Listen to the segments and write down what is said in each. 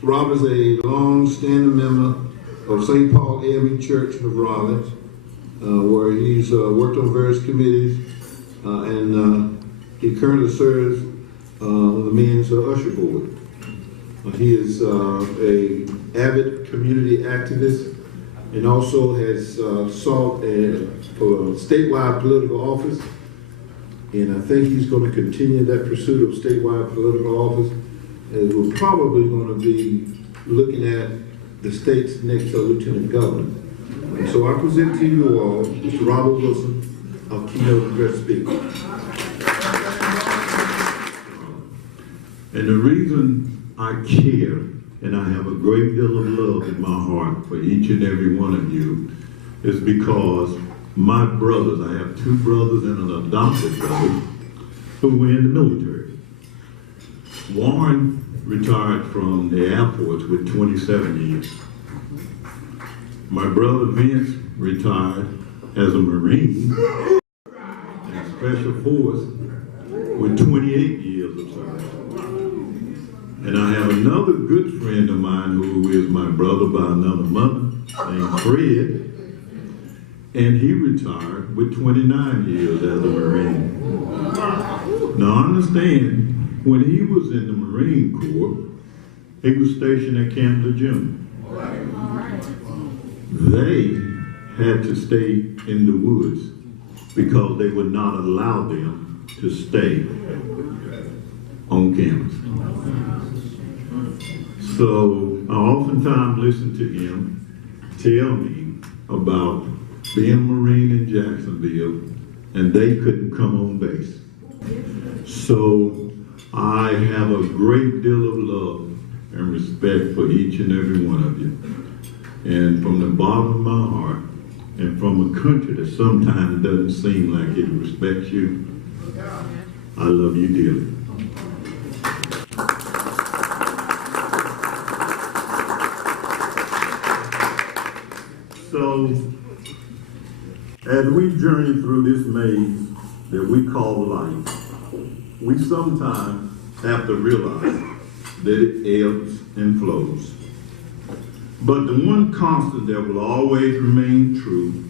Rob is a long-standing member of St. Paul AME Church of Raleigh, where he's worked on various committees, and he currently serves on the men's usher board. He is an avid community activist and also has sought for statewide political office. And I think he's going to continue that pursuit of statewide political office, as we're probably going to be looking at the state's next lieutenant governor. And so I present to you all Mr. Robert Wilson of Keynote address speaker. And the reason I care, and I have a great deal of love in my heart for each and every one of you, is because my brothers, I have two brothers and an adopted brother, who were in the military. Warren retired from the Air Force with 27 years. My brother Vince retired as a Marine in Special Force with 28 years of service. And I have another good friend of mine who is my brother by another mother, named Fred, and he retired with 29 years as a Marine. Now understand, when he was in the Marine Corps, he was stationed at Camp Lejeune. They had to stay in the woods because they would not allow them to stay on campus. So I oftentimes listen to him tell me about being a Marine in Jacksonville, and they couldn't come on base. So I have a great deal of love and respect for each and every one of you. And from the bottom of my heart, and from a country that sometimes doesn't seem like it respects you, I love you dearly. So, as we journey through this maze that we call life, we sometimes have to realize that it ebbs and flows. But the one constant that will always remain true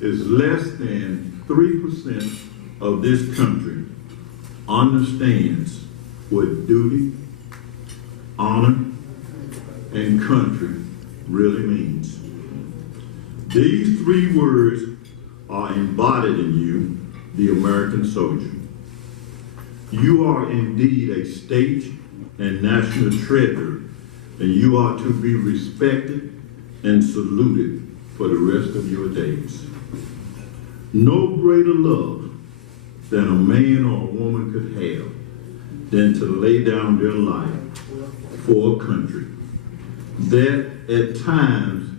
is less than 3% of this country understands what duty, honor, and country really means. These three words are embodied in you, the American soldier. You are indeed a state and national treasure, and you are to be respected and saluted for the rest of your days. No greater love than a man or a woman could have than to lay down their life for a country that at times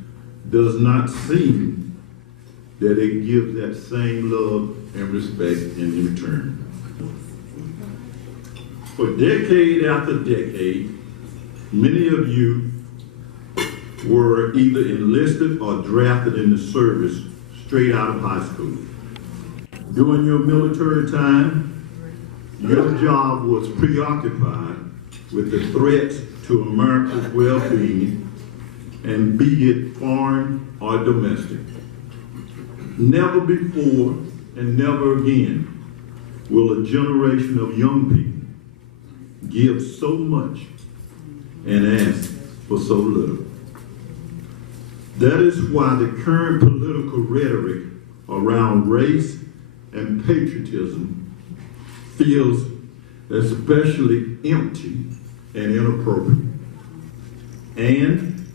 does not seem that it gives that same love and respect in return. For decade after decade, many of you were either enlisted or drafted into service straight out of high school. During your military time, your job was preoccupied with the threats to America's well-being, and be it foreign or domestic. Never before and never again will a generation of young people give so much and ask for so little. That is why the current political rhetoric around race and patriotism feels especially empty and inappropriate. And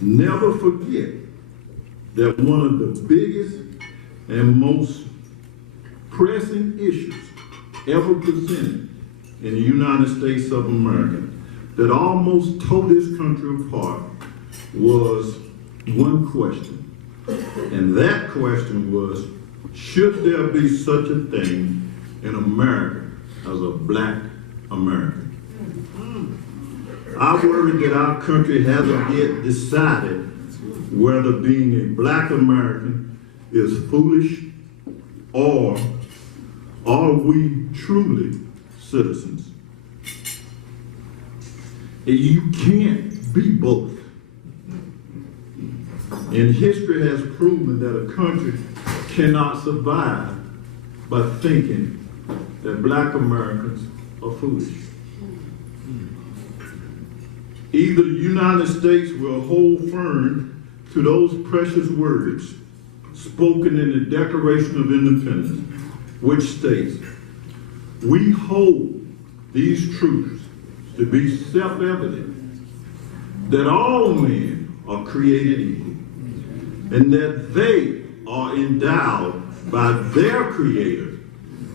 never forget that one of the biggest and most pressing issues ever presented in the United States of America that almost tore this country apart was one question. And that question was, should there be such a thing in America as a black American? I worry that our country hasn't yet decided whether being a black American is foolish or are we truly citizens. You can't be both. And history has proven that a country cannot survive by thinking that black Americans are foolish. Either the United States will hold firm to those precious words spoken in the Declaration of Independence, which states, "We hold these truths to be self-evident, that all men are created equal, and that they are endowed by their Creator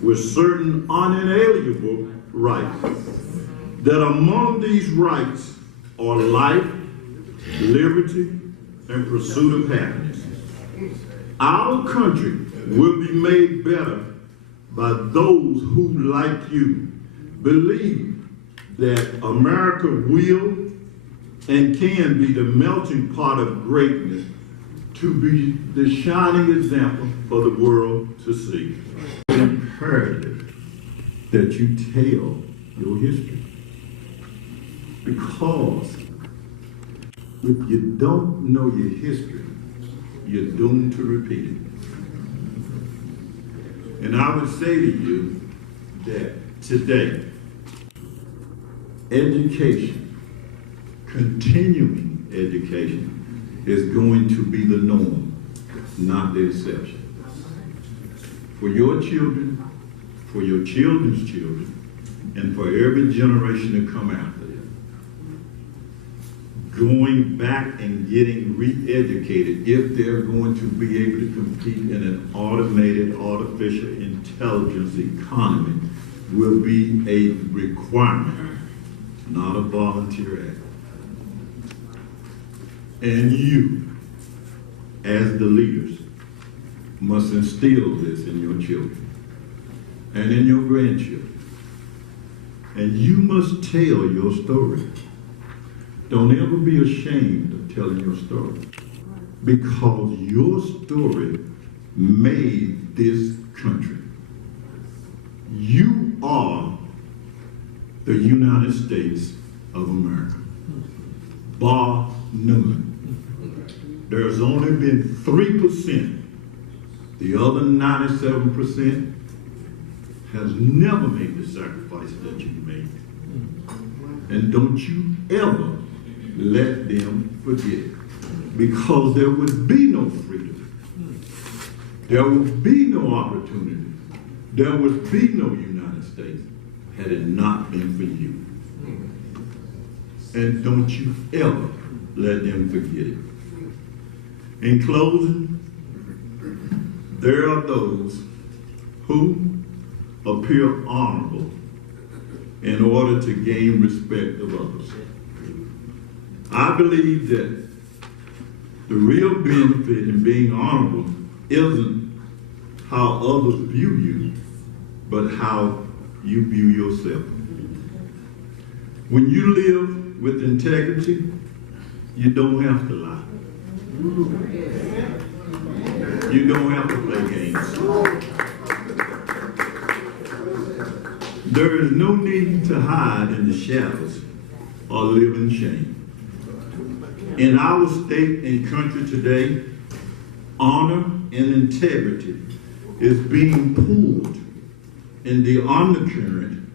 with certain unalienable rights, that among these rights are life, liberty, and pursuit of happiness. Our country will be made better by those who, like you, believe that America will and can be the melting pot of greatness, to be the shining example for the world to see." It's imperative that you tell your history, because if you don't know your history, you're doomed to repeat it. And I would say to you that today, education, continuing education, is going to be the norm, not the exception. For your children, for your children's children, and for every generation to come after them. Going back and getting re-educated, if they're going to be able to compete in an automated, artificial intelligence economy, will be a requirement, not a volunteer act. And you, as the leaders, must instill this in your children and in your grandchildren. And you must tell your story. Don't ever be ashamed of telling your story, because your story made this country. You are the United States of America, bar none. There's only been 3%. The other 97% has never made the sacrifice that you made. And don't you ever let them forget it, because there would be no freedom. There would be no opportunity. There would be no United States had it not been for you. And don't you ever let them forget it. In closing, there are those who appear honorable in order to gain respect of others. I believe that the real benefit in being honorable isn't how others view you, but how you view yourself. When you live with integrity, you don't have to lie. You don't have to play games. There is no need to hide in the shadows or live in shame. In our state and country today, honor and integrity is being pulled in the undercurrent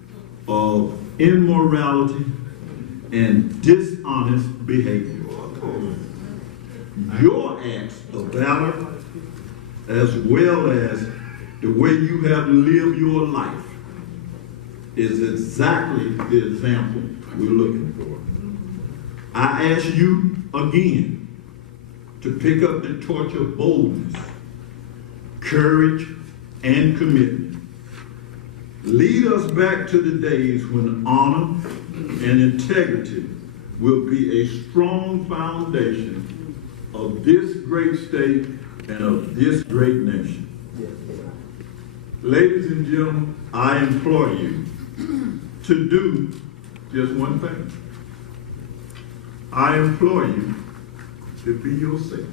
of immorality and dishonest behavior. Your acts of valor, as well as the way you have lived your life, is exactly the example we're looking for. I ask you again to pick up the torch of boldness, courage, and commitment. Lead us back to the days when honor and integrity will be a strong foundation of this great state and of this great nation. Ladies and gentlemen, I implore you to do just one thing. I implore you to be yourself.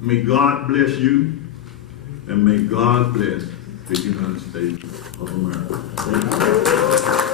May God bless you, and may God bless the United States of America. Thank you.